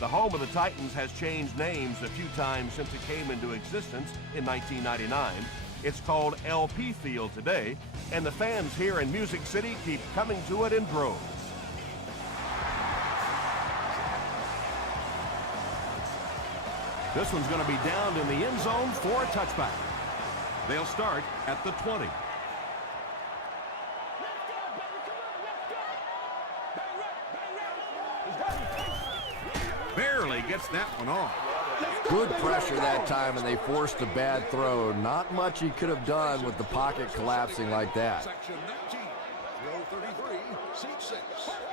The home of the Titans has changed names a few times since it came into existence in 1999. It's called LP Field today, and the fans here in Music City keep coming to it in droves. This one's going to be downed in the end zone for a touchback. They'll start at the 20. Barely gets that one off. Good pressure that time, and they forced a bad throw. Not much he could have done with the pocket collapsing like that. Section 19, row 33, seat 6.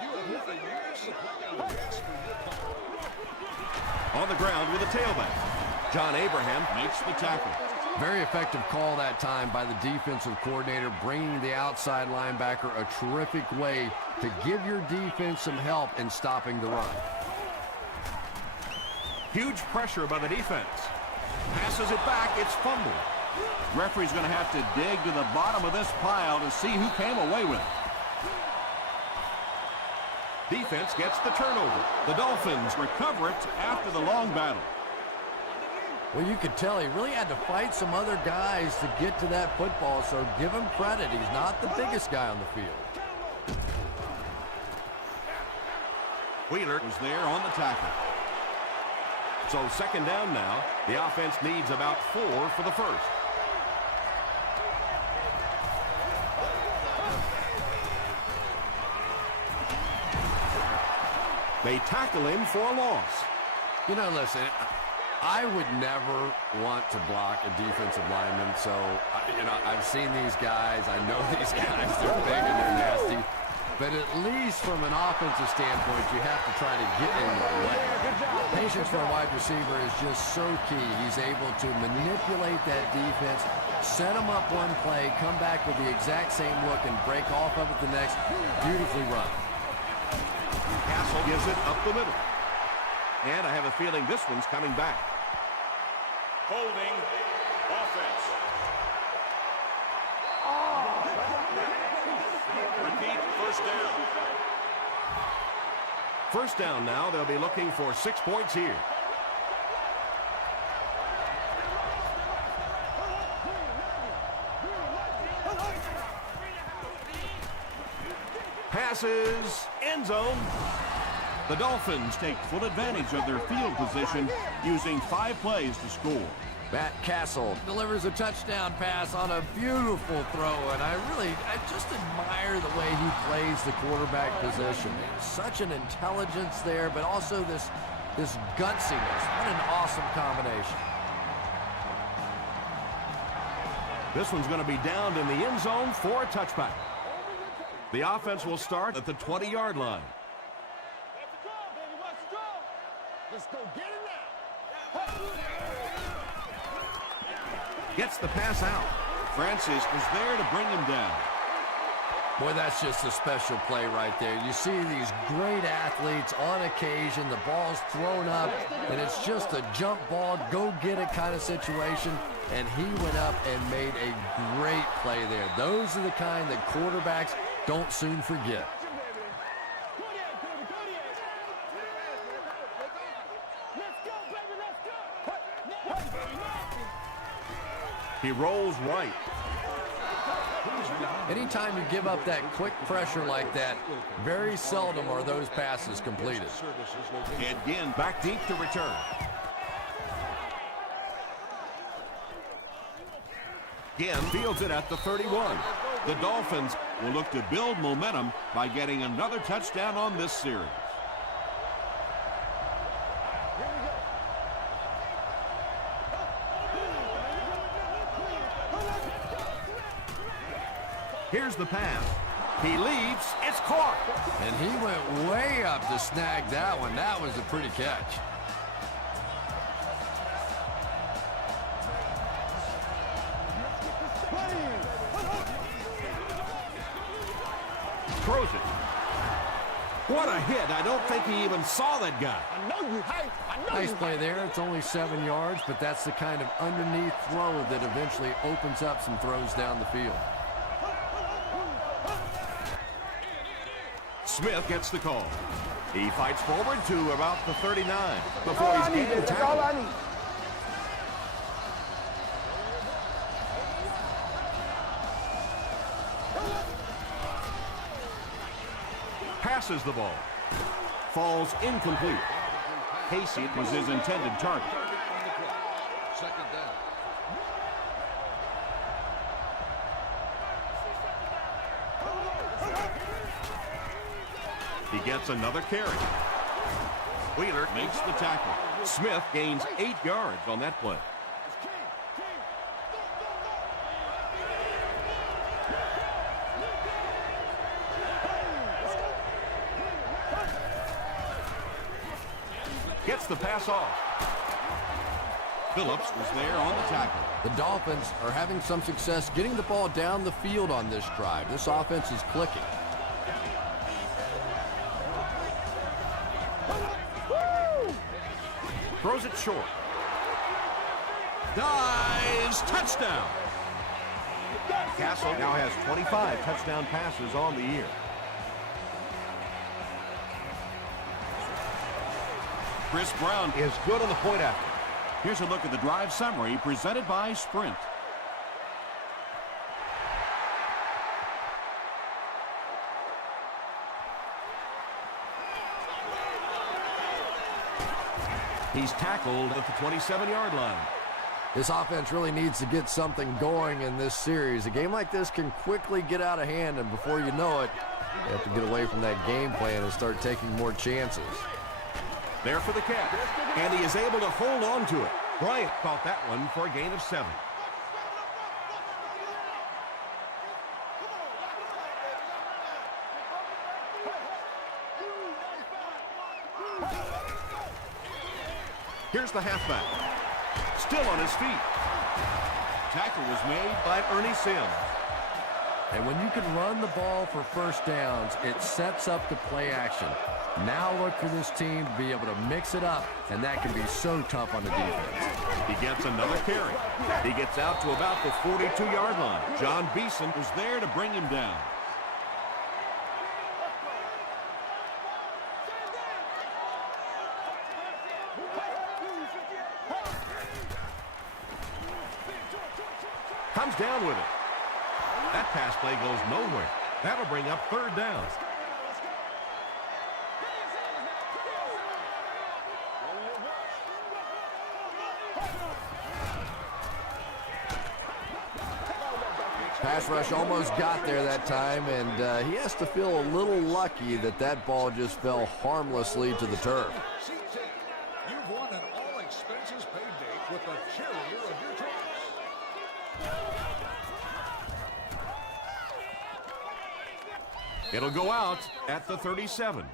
You have won a year's supply of gas for your car. On the ground with a tailback. John Abraham makes the tackle. Very effective call that time by the defensive coordinator, bringing the outside linebacker a terrific way to give your defense some help in stopping the run. Huge pressure by the defense. Passes it back, it's fumbled. Referee's going to have to dig to the bottom of this pile to see who came away with it. Defense gets the turnover. The Dolphins recover it after the long battle. Well, you could tell he really had to fight some other guys to get to that football, so give him credit. He's not the biggest guy on the field. Wheeler was there on the tackle. So second down now. The offense needs about 4 for the first. They tackle him for a loss. You know, listen, I would never want to block a defensive lineman, so, I've seen these guys. I know these guys. They're big and they're nasty. But at least from an offensive standpoint, you have to try to get in the way. Patience for a wide receiver is just so key. He's able to manipulate that defense, set them up one play, come back with the exact same look, and break off of it the next. Beautifully run. Castle gives it up the middle. And I have a feeling this one's coming back. Holding offense. Repeat, first down. First down now. They'll be looking for 6 points here. Passes, end zone. The Dolphins take full advantage of their field position using 5 plays to score. Matt Castle delivers a touchdown pass on a beautiful throw, and I just admire the way he plays the quarterback position. Such an intelligence there, but also this gutsiness. What an awesome combination. This one's going to be downed in the end zone for a touchback. The offense will start at the 20-yard line. Let's go get it now. Gets the pass out. Francis was there to bring him down. Boy, that's just a special play right there. You see these great athletes on occasion, the ball's thrown up, and it's just a jump ball, go get it kind of situation, and he went up and made a great play there. Those are the kind that quarterbacks don't soon forget. He rolls right. Anytime you give up that quick pressure like that, very seldom are those passes completed. Again, back deep to return. Again, fields it at the 31. The Dolphins will look to build momentum by getting another touchdown on this series. Here's the pass. He leaps. It's caught. And he went way up to snag that one. That was a pretty catch. Throws it. What a hit. I don't think he even saw that guy. Nice play there. It's only 7 yards, but that's the kind of underneath throw that eventually opens up some throws down the field. Smith gets the call. He fights forward to about the 39 before he's getting tackled. Passes the ball. Falls incomplete. Casey was his intended target. Second down. He gets another carry. Wheeler makes the tackle. Smith gains 8 yards on that play. Gets the pass off. Phillips was there on the tackle. The Dolphins are having some success getting the ball down the field on this drive. This offense is clicking. Throws it short. Dives. Touchdown. Castle now has 25 touchdown passes on the year. Chris Brown is good on the point after. Here's a look at the drive summary presented by Sprint. He's tackled at the 27-yard line. This offense really needs to get something going in this series. A game like this can quickly get out of hand, and before you know it, you have to get away from that game plan and start taking more chances. There for the catch, and he is able to hold on to it. Bryant caught that one for a gain of 7. Here's the halfback. Still on his feet. Tackle was made by Ernie Sims. And when you can run the ball for first downs, it sets up the play action. Now look for this team to be able to mix it up, and that can be so tough on the defense. He gets another carry. He gets out to about the 42-yard line. John Beeson was there to bring him down. Comes down with it. That pass play goes nowhere. That'll bring up 3rd down. Pass rush almost got there that time, and he has to feel a little lucky that that ball just fell harmlessly to the turf. Seat 10. You've won an all-expenses-paid date with the cheerleader of your choice. It'll go out at the 37.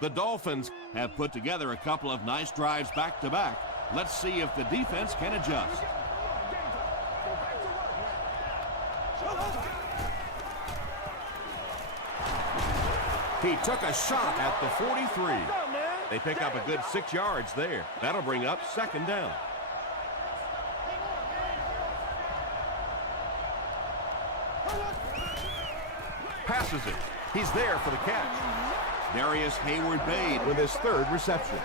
The Dolphins have put together a couple of nice drives back-to-back. Let's see if the defense can adjust. He took a shot at the 43. They pick up a good 6 yards there. That'll bring up 2nd down. Passes it. He's there for the catch. Darius Hayward-Bade with his 3rd reception.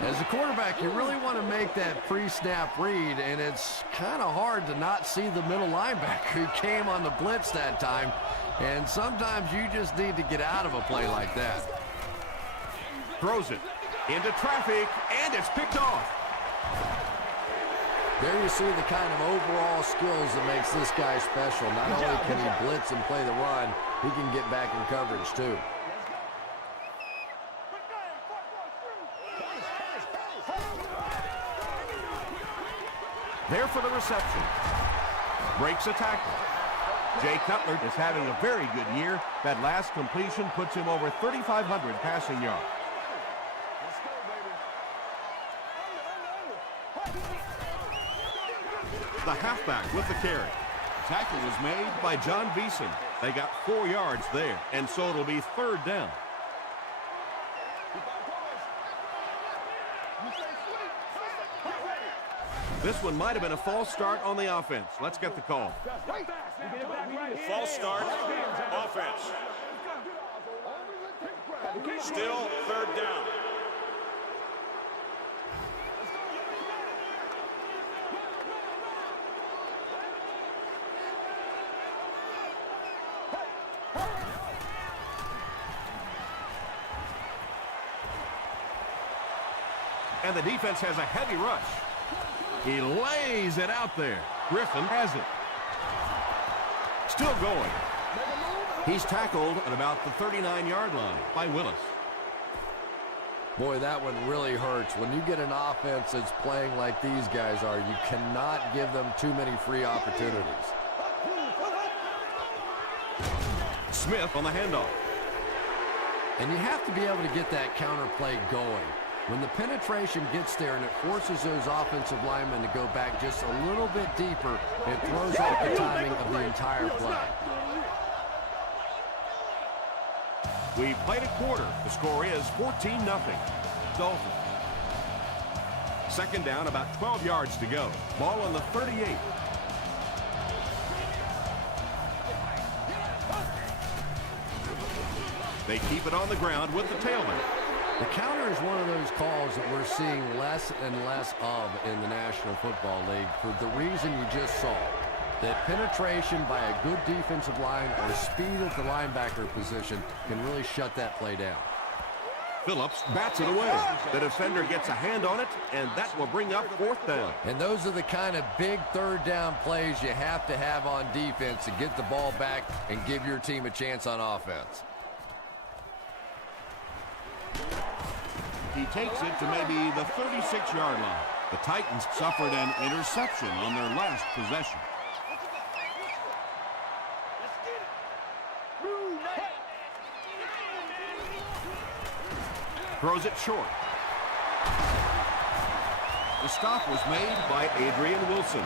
As a quarterback, you really want to make that pre-snap read, and it's kind of hard to not see the middle linebacker who came on the blitz that time. And sometimes you just need to get out of a play like that. Throws it into traffic, and it's picked off. There you see the kind of overall skills that makes this guy special. Not only can he blitz and play the run, he can get back in coverage too. There for the reception. Breaks a tackle. Jay Cutler is having a very good year. That last completion puts him over 3,500 passing yards. The halfback with the carry. Tackle was made by John Beeson. They got 4 yards there, and so it'll be 3rd down. This one might have been a false start on the offense. Let's get the call. False start. Offense. Still third down. And the defense has a heavy rush. He lays it out there. Griffin has it. Still going. He's tackled at about the 39-yard line by Willis. Boy, that one really hurts. When you get an offense that's playing like these guys are, you cannot give them too many free opportunities. Smith on the handoff. And you have to be able to get that counter play going. When the penetration gets there and it forces those offensive linemen to go back just a little bit deeper, it throws off the timing of the entire play. We've played a quarter. The score is 14-0. Dolphins. Second down, about 12 yards to go. Ball on the 38. They keep it on the ground with the tailback. The counter is one of those calls that we're seeing less and less of in the National Football League for the reason you just saw. That penetration by a good defensive line or speed at the linebacker position can really shut that play down. Phillips bats it away. The defender gets a hand on it, and that will bring up fourth down. And those are the kind of big third down plays you have to have on defense to get the ball back and give your team a chance on offense. He takes it to maybe the 36-yard line. The Titans suffered an interception on their last possession. Throws it short. The stop was made by Adrian Wilson.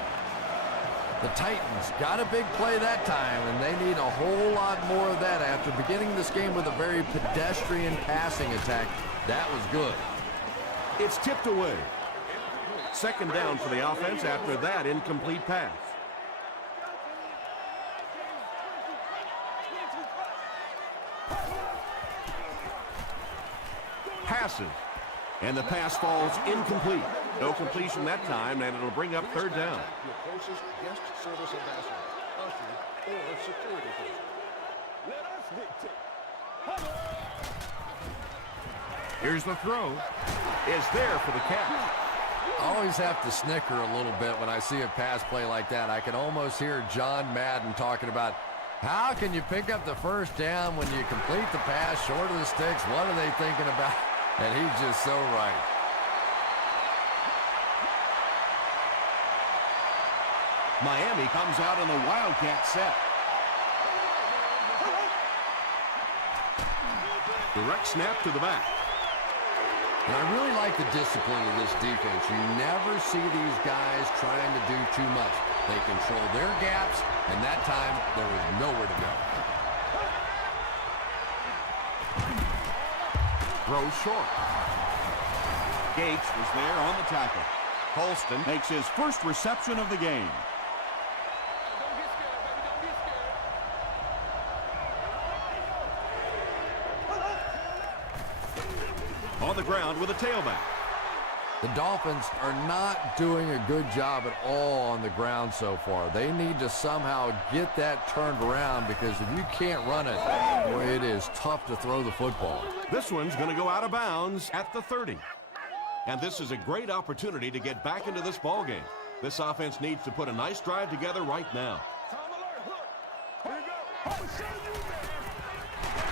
The Titans got a big play that time, and they need a whole lot more of that after beginning this game with a very pedestrian passing attack. That was good. It's tipped away. Second down for the offense after that incomplete pass. Passes. And the pass falls incomplete. No completion that time, and it'll bring up third down. Your closest guest service ambassador, usher, or security person. Let us dictate. Here's the throw. Is there for the catch. I always have to snicker a little bit when I see a pass play like that. I can almost hear John Madden talking about how can you pick up the first down when you complete the pass short of the sticks? What are they thinking about? And he's just so right. Miami comes out in the Wildcat set. Direct snap to the back. And I really like the discipline of this defense. You never see these guys trying to do too much. They control their gaps, and that time there was nowhere to go. Throws short. Gates was there on the tackle. Colston makes his first reception of the game. On the ground with a tailback. The Dolphins are not doing a good job at all on the ground so far. They need to somehow get that turned around because if you can't run it, boy, it is tough to throw the football. This one's going to go out of bounds at the 30. And this is a great opportunity to get back into this ball game. This offense needs to put a nice drive together right now.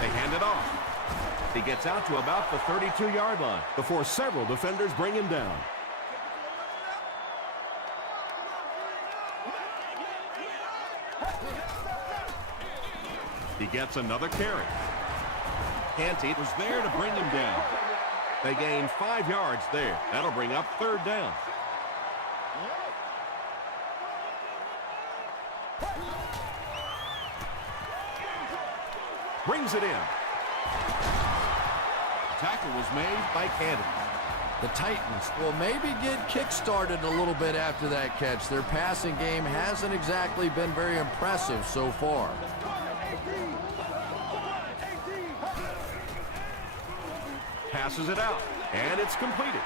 They hand it off. He gets out to about the 32-yard line before several defenders bring him down. He gets another carry. Canty was there to bring him down. They gain 5 yards there. That'll bring up third down. Brings it in. Tackle was made by Canty. The Titans will maybe get kick-started a little bit after that catch. Their passing game hasn't exactly been very impressive so far. Passes it out, and it's completed.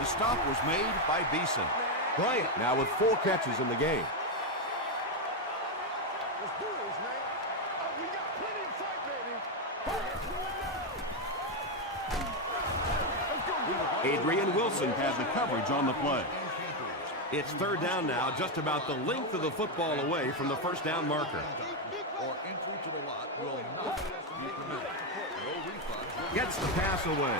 The stop was made by Beeson. Bryant now with 4 catches in the game. Adrian Wilson had the coverage on the play. It's 3rd down now, just about the length of the football away from the first down marker. Or entry to the lot will not be permitted. No refunds. Gets the pass away.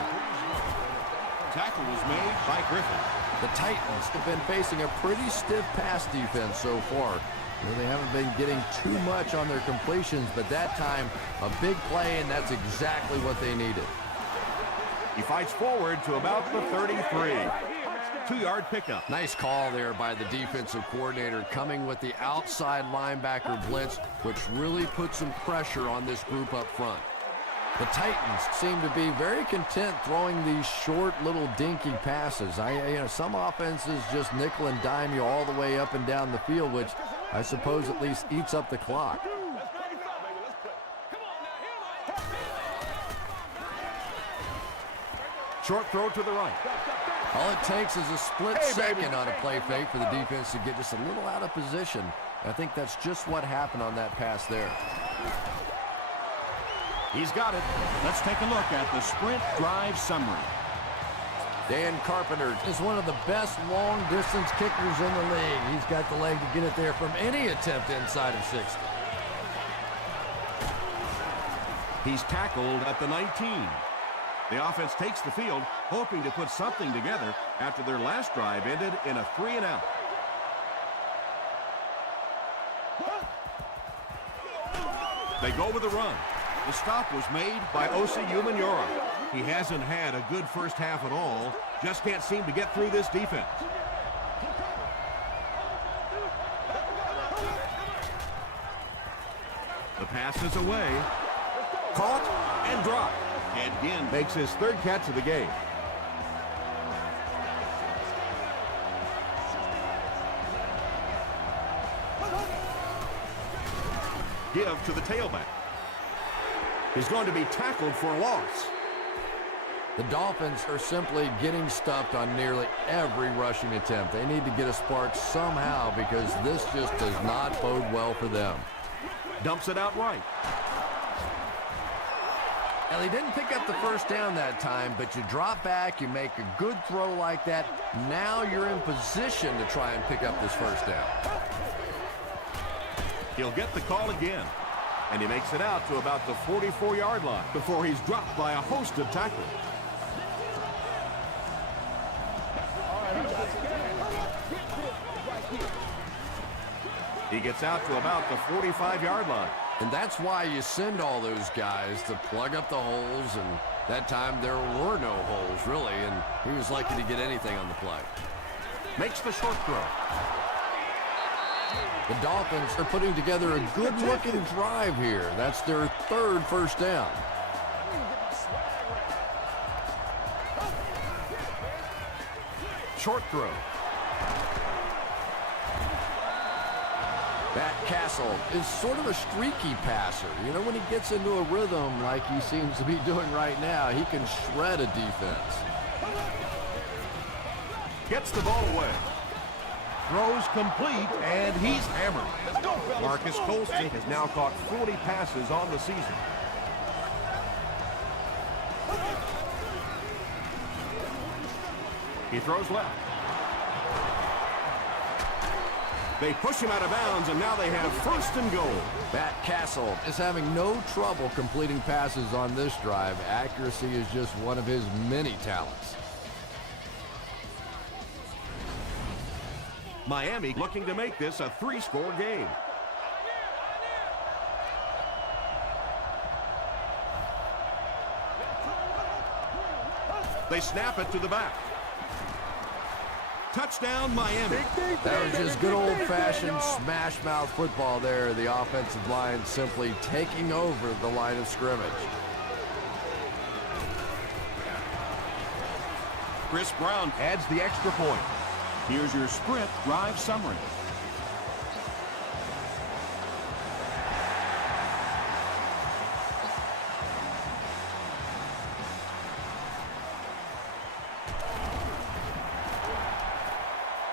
Tackle was made by Griffin. The Titans have been facing a pretty stiff pass defense so far. They haven't been getting too much on their completions, but that time, a big play, and that's exactly what they needed. He fights forward to about the 33. 2-yard pickup. Nice call there by the defensive coordinator, coming with the outside linebacker blitz, which really put some pressure on this group up front. The Titans seem to be very content throwing these short little dinky passes. Some offenses just nickel and dime you all the way up and down the field, which I suppose at least eats up the clock. Short throw to the right. All it takes is a split second on a play fake for the defense to get just a little out of position. I think that's just what happened on that pass there. He's got it. Let's take a look at the sprint drive summary. Dan Carpenter is one of the best long-distance kickers in the league. He's got the leg to get it there from any attempt inside of 60. He's tackled at the 19. The offense takes the field, hoping to put something together after their last drive ended in a 3-and-out. They go with a run. The stop was made by Osi Umenyiora. He hasn't had a good first half at all. Just can't seem to get through this defense. The pass is away. Caught and dropped. And again makes his 3rd catch of the game. Give to the tailback. He's going to be tackled for a loss. The Dolphins are simply getting stuffed on nearly every rushing attempt. They need to get a spark somehow because this just does not bode well for them. Dumps it out right. Now, they didn't pick up the first down that time, but you drop back, you make a good throw like that. Now you're in position to try and pick up this first down. He'll get the call again, and he makes it out to about the 44-yard line before he's dropped by a host of tacklers. He gets out to about the 45-yard line. And that's why you send all those guys to plug up the holes, and that time there were no holes, really, and he was lucky to get anything on the play. Makes the short throw. The Dolphins are putting together a good-looking drive here. That's their 3rd first down. Short throw. Matt Castle is sort of a streaky passer. You know, when he gets into a rhythm like he seems to be doing right now, he can shred a defense. Gets the ball away. Throws complete, and he's hammered. Marcus Colston has now caught 40 passes on the season. He throws left. They push him out of bounds, and now they have 1st and goal. Matt Castle is having no trouble completing passes on this drive. Accuracy is just one of his many talents. Miami looking to make this a 3-score game. They snap it to the back. Touchdown, Miami. That was just good old-fashioned smash-mouth football there. The offensive line simply taking over the line of scrimmage. Chris Brown adds the extra point. Here's your sprint drive summary.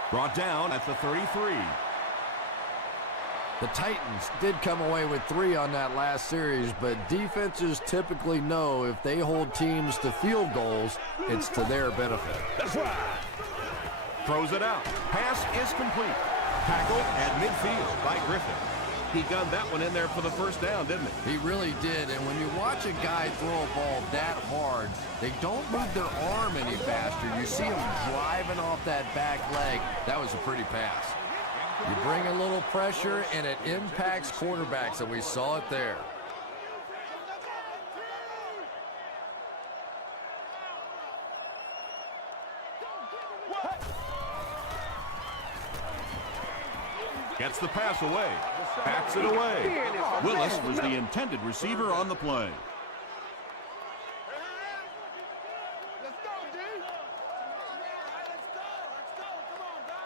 Brought down at the 33. The Titans did come away with 3 on that last series, but defenses typically know if they hold teams to field goals, it's to their benefit. That's right. Throws it out. Pass is complete. Tackle at midfield by Griffin. He gunned that one in there for the first down, didn't he? He really did, and when you watch a guy throw a ball that hard, they don't move their arm any faster. You see him driving off that back leg. That was a pretty pass. You bring a little pressure, and it impacts quarterbacks, and we saw it there. Gets the pass away. Backs it away. Willis was the intended receiver on the play. Let's go, D.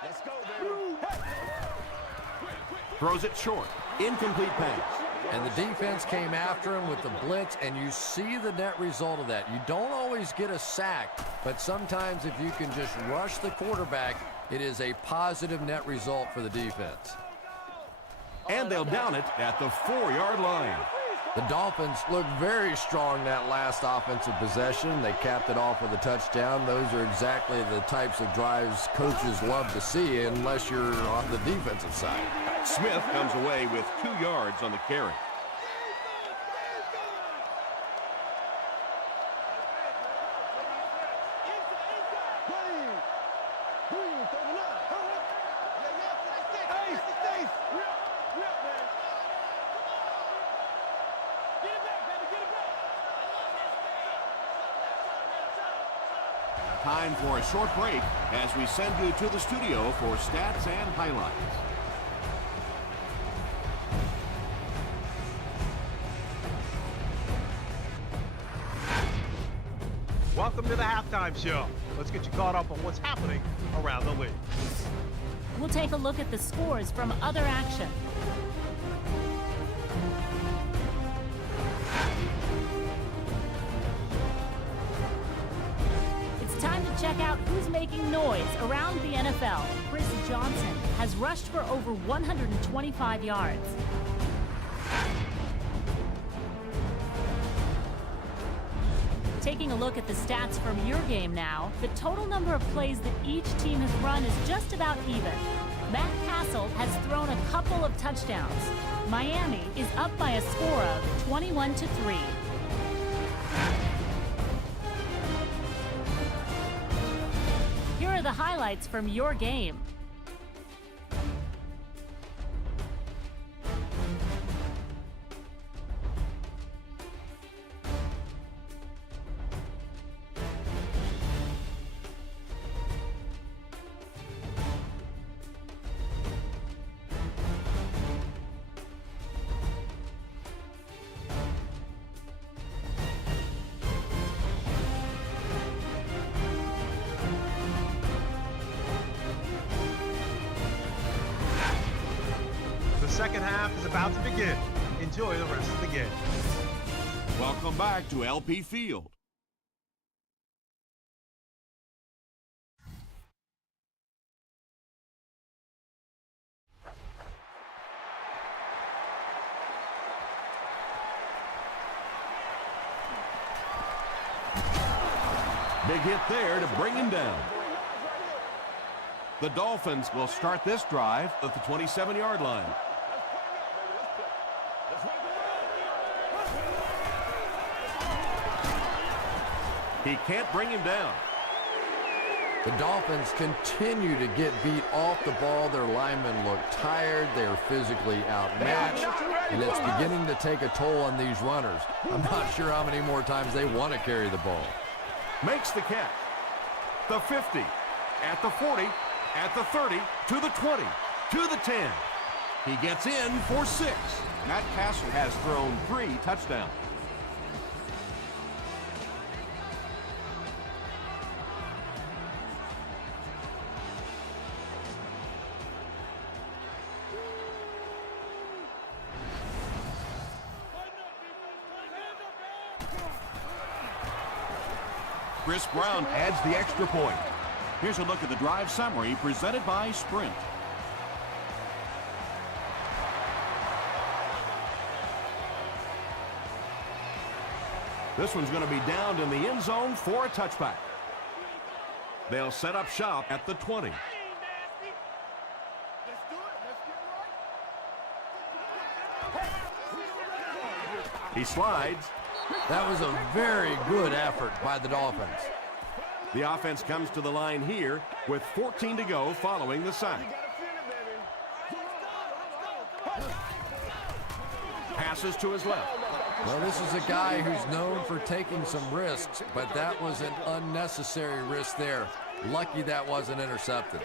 Let's go, baby. Throws it short. Incomplete pass. And the defense came after him with the blitz, and you see the net result of that. You don't always get a sack, but sometimes if you can just rush the quarterback, it is a positive net result for the defense. And they'll down it at the 4-yard line. The Dolphins looked very strong that last offensive possession. They capped it off with a touchdown. Those are exactly the types of drives coaches love to see unless you're on the defensive side. Smith comes away with 2 yards on the carry. Time for a short break as we send you to the studio for stats and highlights. Welcome to the halftime show. Let's get you caught up on what's happening around the league. We'll take a look at the scores from other action. It's time to check out who's making noise around the NFL. Chris Johnson has rushed for over 125 yards. Taking a look at the stats from your game now, the total number of plays that each team has run is just about even. Matt Castle has thrown a couple of touchdowns. Miami is up by a score of 21-3. Here are the highlights from your game. The second half is about to begin. Enjoy the rest of the game. Welcome back to LP Field. Big hit there to bring him down. The Dolphins will start this drive at the 27-yard line. He can't bring him down. The Dolphins continue to get beat off the ball. Their linemen look tired. They're physically outmatched, and it's beginning to take a toll on these runners. I'm not sure how many more times they want to carry the ball. Makes the catch. The 50, at the 40, at the 30, to the 20, to the 10. He gets in for 6. Matt Castle has thrown 3 touchdowns. Chris Brown adds the extra point. Here's a look at the drive summary presented by Sprint. This one's going to be downed in the end zone for a touchback. They'll set up shop at the 20. He slides. That was a very good effort by the Dolphins. The offense comes to the line here with 14 to go following the sack. Passes to his left. Well, this is a guy who's known for taking some risks, but that was an unnecessary risk there. Lucky that wasn't intercepted.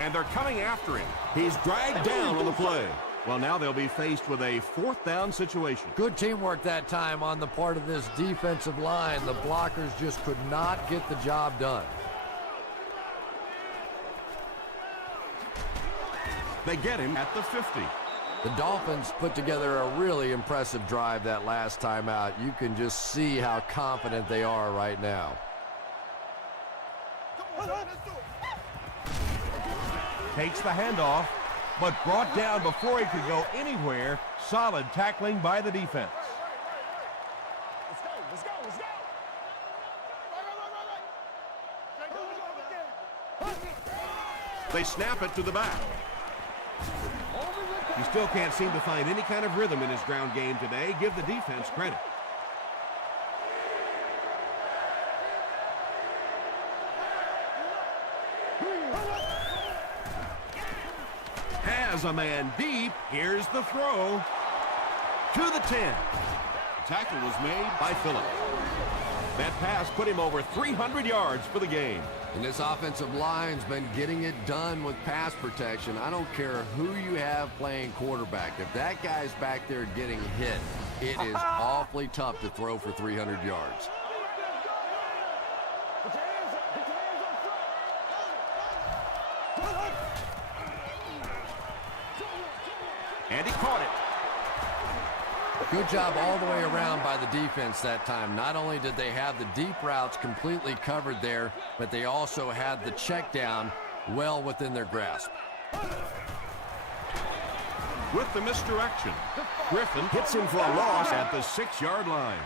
And they're coming after him. He's dragged down on the play. Well, now they'll be faced with a fourth down situation. Good teamwork that time on the part of this defensive line. The blockers just could not get the job done. They get him at the 50. The Dolphins put together a really impressive drive that last time out. You can just see how confident they are right now. Takes the handoff, but brought down before he could go anywhere. Solid tackling by the defense. They snap it to the back. He still can't seem to find any kind of rhythm in his ground game today. Give the defense credit. Has a man deep. Here's the throw. To the 10. The tackle was made by Phillips. That pass put him over 300 yards for the game. And this offensive line's been getting it done with pass protection. I don't care who you have playing quarterback. If that guy's back there getting hit, it is awfully tough to throw for 300 yards. And he caught it. Good job all the way around by the defense that time. Not only did they have the deep routes completely covered there, but they also had the check down well within their grasp. With the misdirection, Griffin hits him for a loss at the 6-yard line.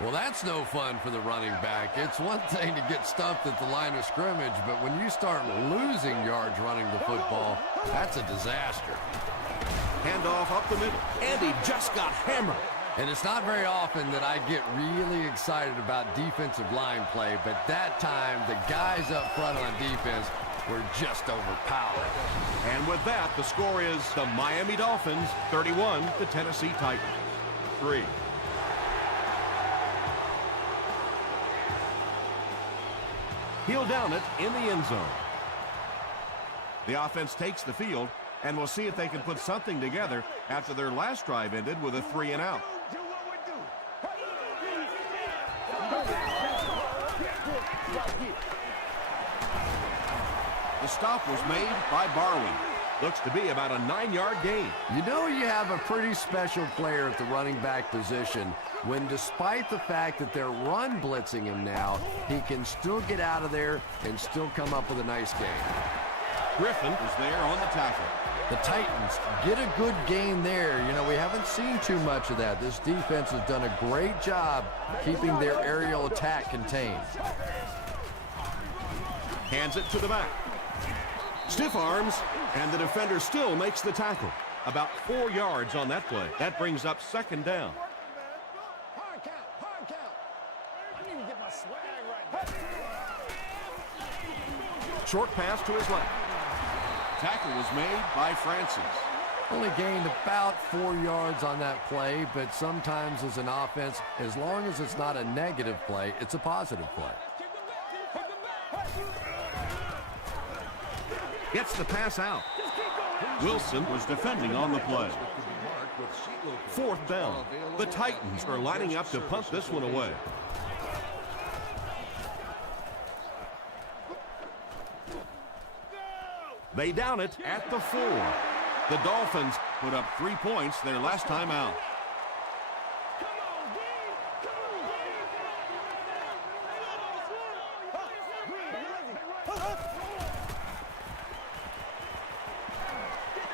Well, that's no fun for the running back. It's one thing to get stuffed at the line of scrimmage, but when you start losing yards running the football, that's a disaster. Handoff up the middle, and he just got hammered. And it's not very often that I get really excited about defensive line play, but that time the guys up front on defense were just overpowered. And with that, the score is the Miami Dolphins 31, the Tennessee Titans 3. He'll down it in the end zone. The offense takes the field, and we'll see if they can put something together after their last drive ended with a 3-and-out. The stop was made by Barwin. Looks to be about a 9-yard gain. You know you have a pretty special player at the running back position when, despite the fact that they're run blitzing him now, he can still get out of there and still come up with a nice gain. Griffin is there on the tackle. The Titans get a good gain there. You know, we haven't seen too much of that. This defense has done a great job keeping their aerial attack contained. Hands it to the back. Stiff arms, and the defender still makes the tackle. About 4 yards on that play. That brings up 2nd down. Hard count, hard count. I need to get my swag right now. Short pass to his left. Tackle was made by Francis. Only gained about 4 yards on that play, but sometimes as an offense, as long as it's not a negative play, it's a positive play. Gets the pass out. Wilson was defending on the play. 4th down. The Titans are lining up to punt this one away. They down it at the 4. The Dolphins put up 3 points their last time out.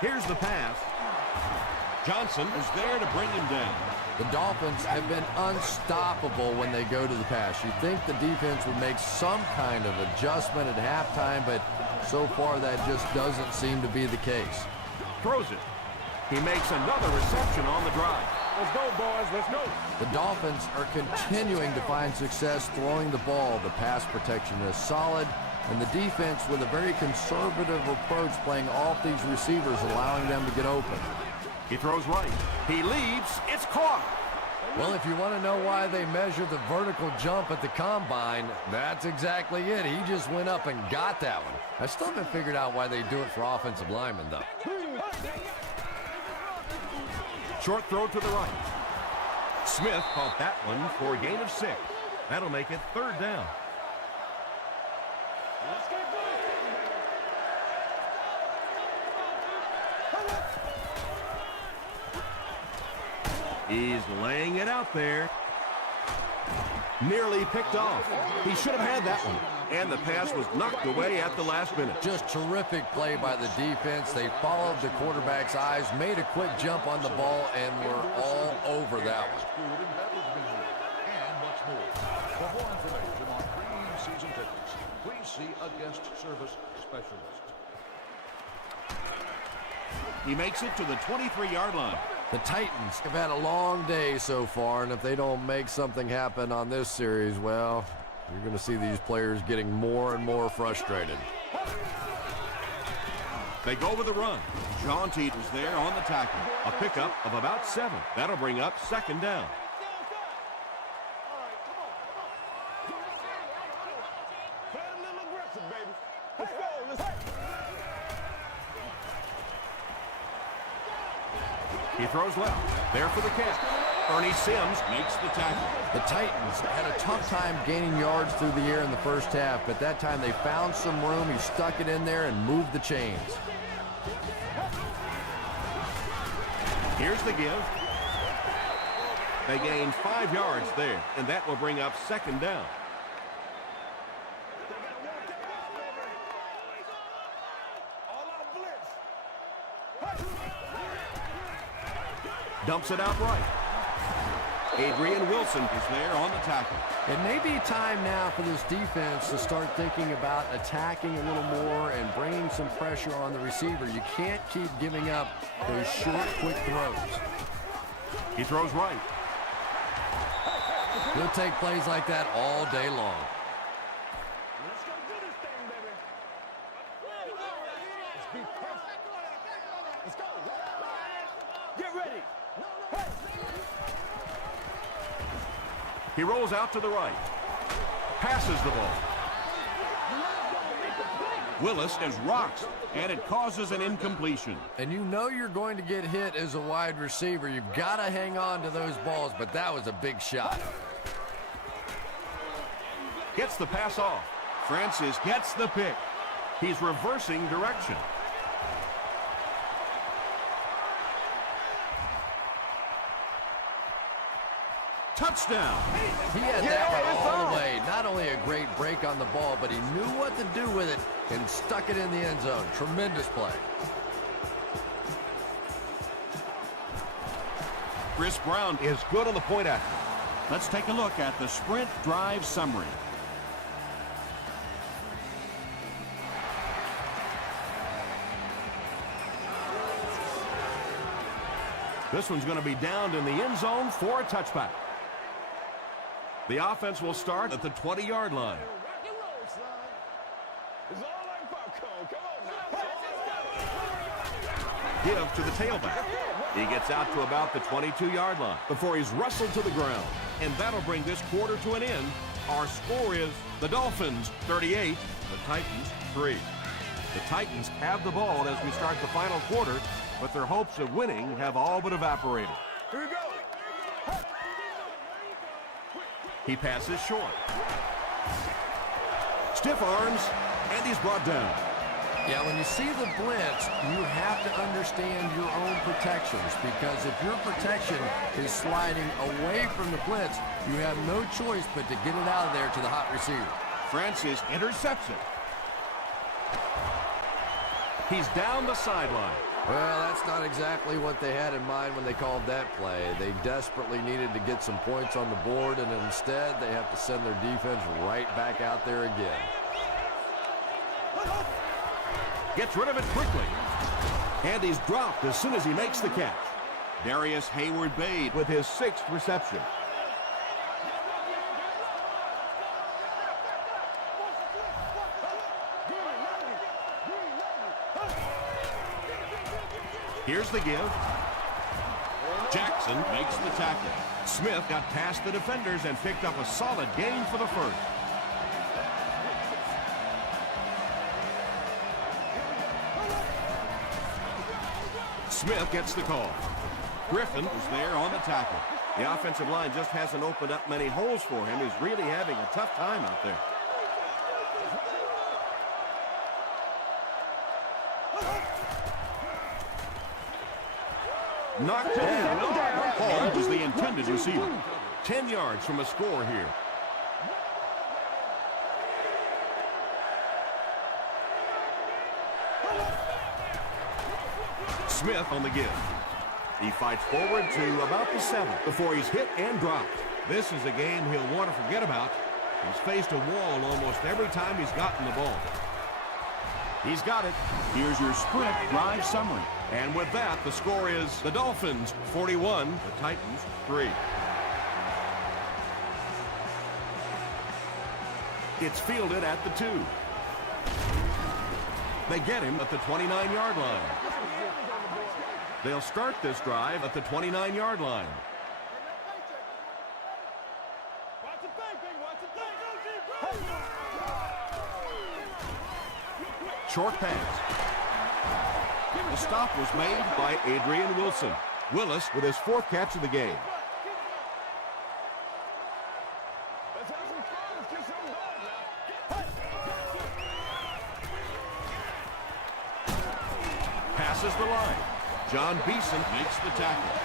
Here's the pass. Johnson is there to bring him down. The Dolphins have been unstoppable when they go to the pass. You'd think the defense would make some kind of adjustment at halftime, but so far that just doesn't seem to be the case. Throws it. He makes another reception on the drive. Let's go, boys. Let's go. The Dolphins are continuing to find success throwing the ball. The pass protection is solid, and the defense with a very conservative approach playing off these receivers, allowing them to get open. He throws right. He leaps. It's caught. Well, if you want to know why they measure the vertical jump at the combine, that's exactly it. He just went up and got that one. I still haven't figured out why they do it for offensive linemen, though. Short throw to the right. Smith caught that one for a gain of 6. That'll make it 3rd down. He's laying it out there. Nearly picked off. He should have had that one. And the pass was knocked away at the last minute. Just terrific play by the defense. They followed the quarterback's eyes, made a quick jump on the ball, and were all over that one. And much more. For more information on premium season tickets, please see a guest service specialist. He makes it to the 23-yard line. The Titans have had a long day so far, and if they don't make something happen on this series, well, you're going to see these players getting more and more frustrated. They go with the run. Jaunty was there on the tackle. A pickup of about 7. That'll bring up 2nd down. He throws left. There for the catch. Ernie Sims Makes the tackle. The Titans had a tough time gaining yards through the air in the first half, but that time they found some room. He stuck it in there and moved the chains. Here's the give. They gain 5 yards there, and that will bring up 2nd down. Dumps it out right. Adrian Wilson is there on the tackle. It may be time now for this defense to start thinking about attacking a little more and bringing some pressure on the receiver. You can't keep giving up those short, quick throws. He throws right. He'll take plays like that all day long. Let's go do this thing, baby. Let's be perfect. Let's go. Get ready. He rolls out to the right. Passes the ball. Willis is rocked, and it causes an incompletion. And you know you're going to get hit as a wide receiver. You've got to hang on to those balls, but that was a big shot. Gets the pass off. Francis gets the pick. He's reversing direction. Touchdown. He had that one all the way. Not only a great break on the ball, but he knew what to do with it and stuck it in the end zone. Tremendous play. Chris Brown. Is good on the point after. Let's take a look at the sprint drive summary. This one's going to be downed in the end zone for a touchback. The offense will start at the 20-yard line. Give to the tailback. He gets out to about the 22-yard line before he's wrestled to the ground. And that'll bring this quarter to an end. Our score is the Dolphins 38, the Titans 3. The Titans have the ball as we start the final quarter, but their hopes of winning have all but evaporated. Here we go. He passes short. Stiff arms, and he's brought down. Yeah, when you see the blitz, you have to understand your own protections, because if your protection is sliding away from the blitz, you have no choice but to get it out of there to the hot receiver. Francis intercepts it. He's down the sideline. Well, that's not exactly what they had in mind when they called that play. They desperately needed to get some points on the board, and instead they have to send their defense right back out there again. Gets rid of it quickly. And he's dropped as soon as he makes the catch. Darius Hayward-Bade with his 6th reception. Here's the give. Jackson makes the tackle. Smith got past the defenders and picked up a solid gain for the first. Smith gets the call. Griffin was there on the tackle. The offensive line just hasn't opened up many holes for him. He's really having a tough time out there. Knocked down. Hall was the intended receiver. 10 yards from a score here. Smith on the give. He fights forward to about the 7 before he's hit and dropped. This is a game he'll want to forget about. He's faced a wall almost every time he's gotten the ball. He's got it. Here's your Sprint drive summary. And with that, the score is the Dolphins 41, the Titans 3. It's fielded at the 2. They get him at the 29-yard line. They'll start this drive at the 29-yard line. Short pass. The stop was made by Adrian Wilson. Willis with his 4th catch of the game. Passes the line. John Beeson makes the tackle.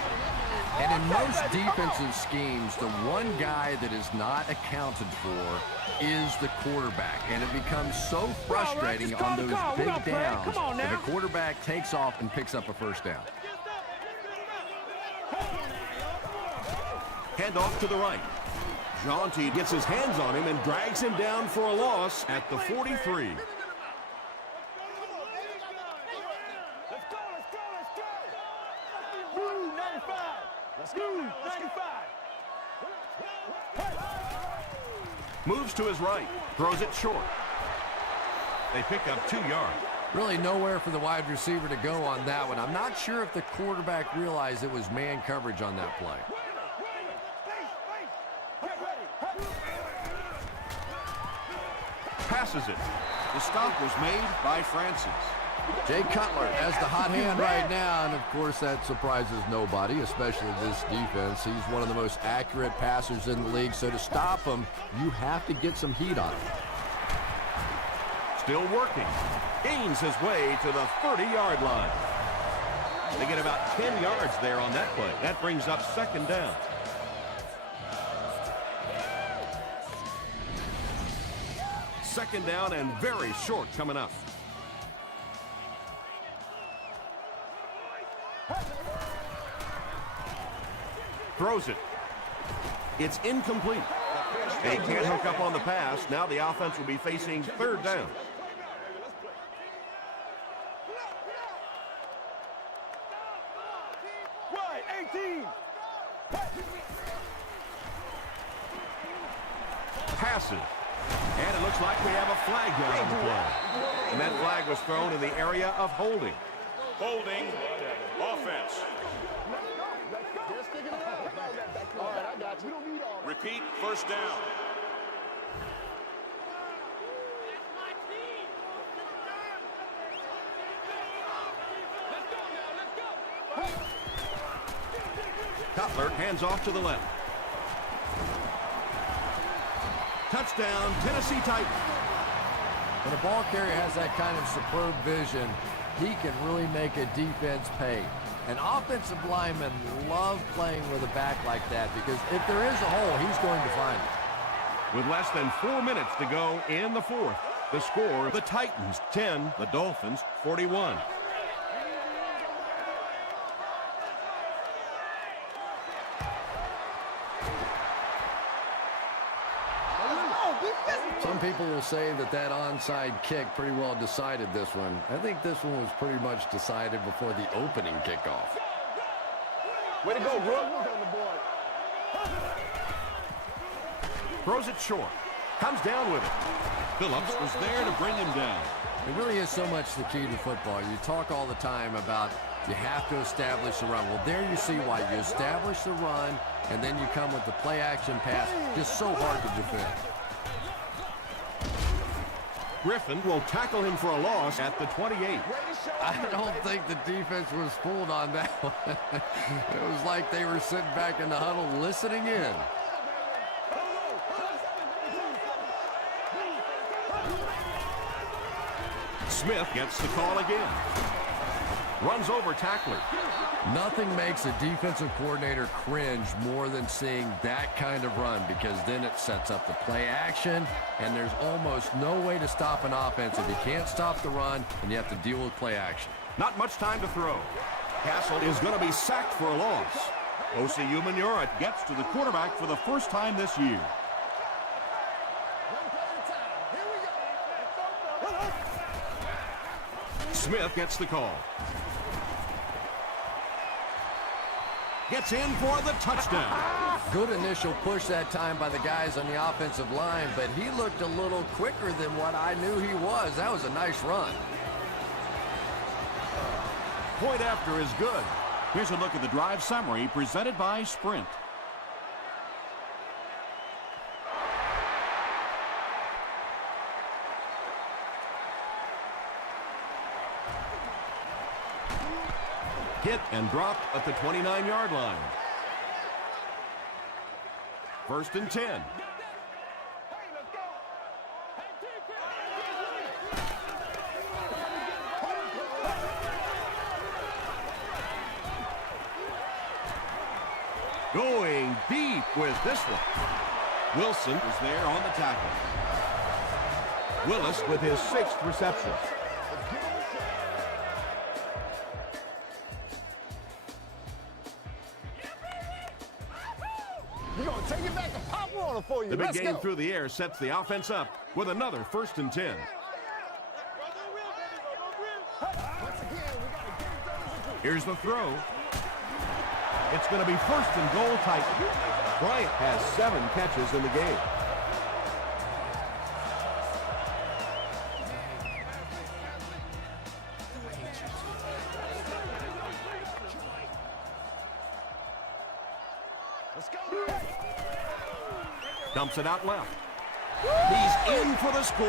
And in most defensive schemes, the one guy that is not accounted for is the quarterback. And it becomes so frustrating on those big downs that a quarterback takes off and picks up a first down. Hand off to the right. Jaunty gets his hands on him and drags him down for a loss at the 43. Moves to his right, throws it short. They pick up 2 yards. Really nowhere for the wide receiver to go on that one. I'm not sure if the quarterback realized it was man coverage on that play. Passes it. The stop was made by Francis. Jay Cutler has the hot hand right now, and of course that surprises nobody, especially this defense. He's one of the most accurate passers in the league, so to stop him, you have to get some heat on him. Still working. Gains his way to the 30-yard line. They get about 10 yards there on that play. That brings up 2nd down. Second down and very short coming up. Throws it. It's incomplete. They can't hook up on the pass. Now the offense will be facing 3rd down. Passes. And it looks like we have a flag down on the play. And that flag was thrown in the area of holding. Holding. Offense. Repeat, first down. Cutler hands off to the left. Touchdown, Tennessee Titans. When a ball carrier has that kind of superb vision, he can really make a defense pay. And offensive linemen love playing with a back like that because if there is a hole, he's going to find it. With less than 4 minutes to go in the 4th, the score, the Titans 10, the Dolphins 41. Some people will say that onside kick pretty well decided this one. I think this one was pretty much decided before the opening kickoff. Way to go, Rook. Throws it short. Comes down with it. Phillips was there to bring him down. It really is so much the key to football. You talk all the time about you have to establish the run. Well, there you see why. You establish the run, and then you come with the play-action pass. Just so hard to defend. Griffin will tackle him for a loss at the 28. I don't think the defense was fooled on that one. It was like they were sitting back in the huddle listening in. Smith gets the call again. Runs over tackler. Nothing makes a defensive coordinator cringe more than seeing that kind of run, because then it sets up the play action, and there's almost no way to stop an offense if you can't stop the run and you have to deal with play action. Not much time to throw. Castle is going to be sacked for a loss. OCU Manura Gets to the quarterback for the first time this year. Smith gets the call. Gets in for the touchdown. Good initial push that time by the guys on the offensive line, but he looked a little quicker than what I knew he was. That was a nice run. Point after is good. Here's a look at the drive summary presented by Sprint. Hit and dropped at the 29-yard line. First and 10. Going deep with this one. Wilson was there on the tackle. Willis with his 6th reception. We're going to take it back and pop water for you. The big Let's game go. through the air sets the offense up with another first and 10. Once again, we got to get it done as a group. Here's the throw. It's going to be first and goal Titans. Bryant has 7 catches in the game. Let's go. Dumps it out left. He's in for the score.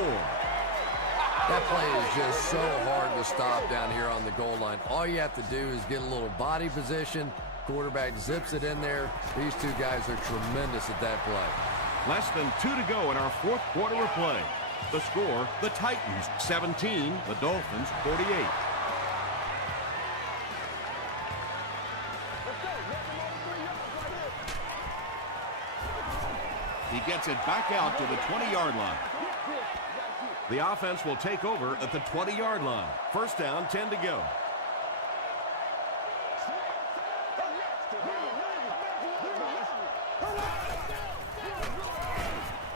That play is just so hard to stop down here on the goal line. All you have to do is get a little body position. Quarterback zips it in there. These two guys are tremendous at that play. Less than 2 to go in our 4th quarter of play. The score, the Titans 17, the Dolphins 48. He gets it back out to the 20-yard line. The offense will take over at the 20-yard line. First down, 10 to go.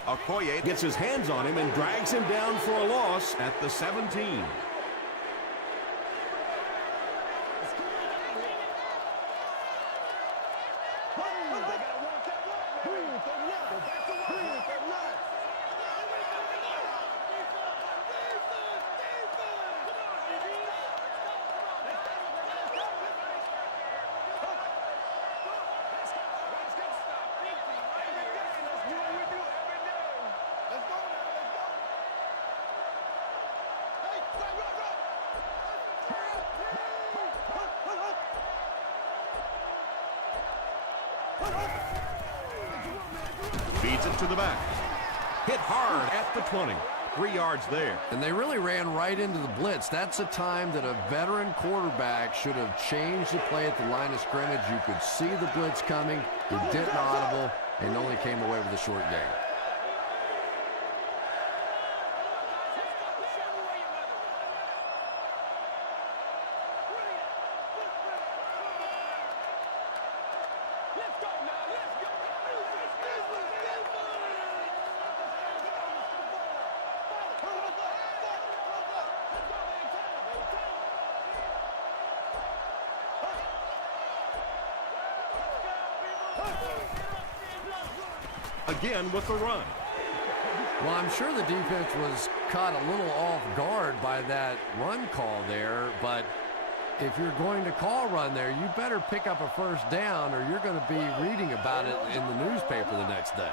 Okoye gets his hands on him and drags him down for a loss at the 17. Feeds it to the back. Hit hard at the 20. 3 yards there. And they really ran right into the blitz. That's a time that a veteran quarterback should have changed the play at the line of scrimmage. You could see the blitz coming. He didn't audible and only came away with a short gain. again with the run. Well, I'm sure the defense was caught a little off guard by that run call there, but if you're going to call run there, you better pick up a first down or you're going to be reading about it in the newspaper the next day.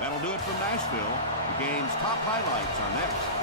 That'll do it from Nashville. The game's top highlights are next.